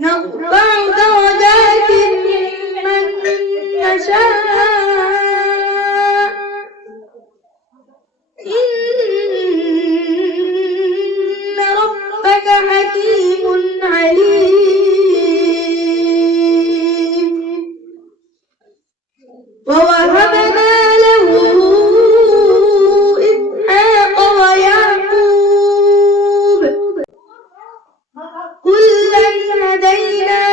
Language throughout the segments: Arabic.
نرفع درجات من نشاء إن ربك حكيم عليم ووهبنا له إسحاق ويعقوب كلا هدينا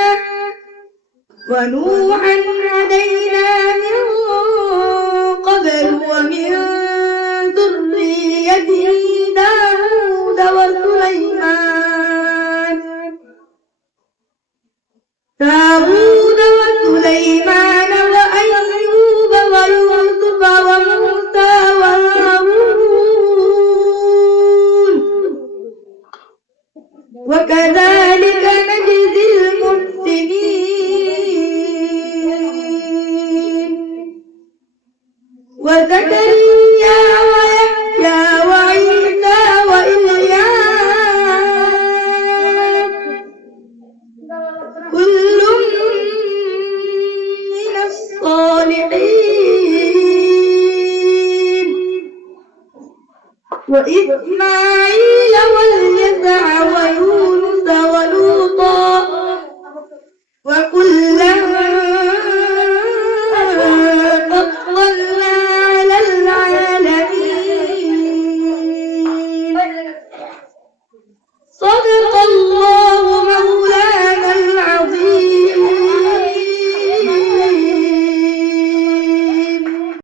ونوحا هدينا من قبل ومن ذريته داود وسليمان وأيوب ويوسف وموسى وهارون وكذلك نجزي المحسنين وزكريا ويحيى وعيسى وإلياس كل من الصالحين وإسماعيل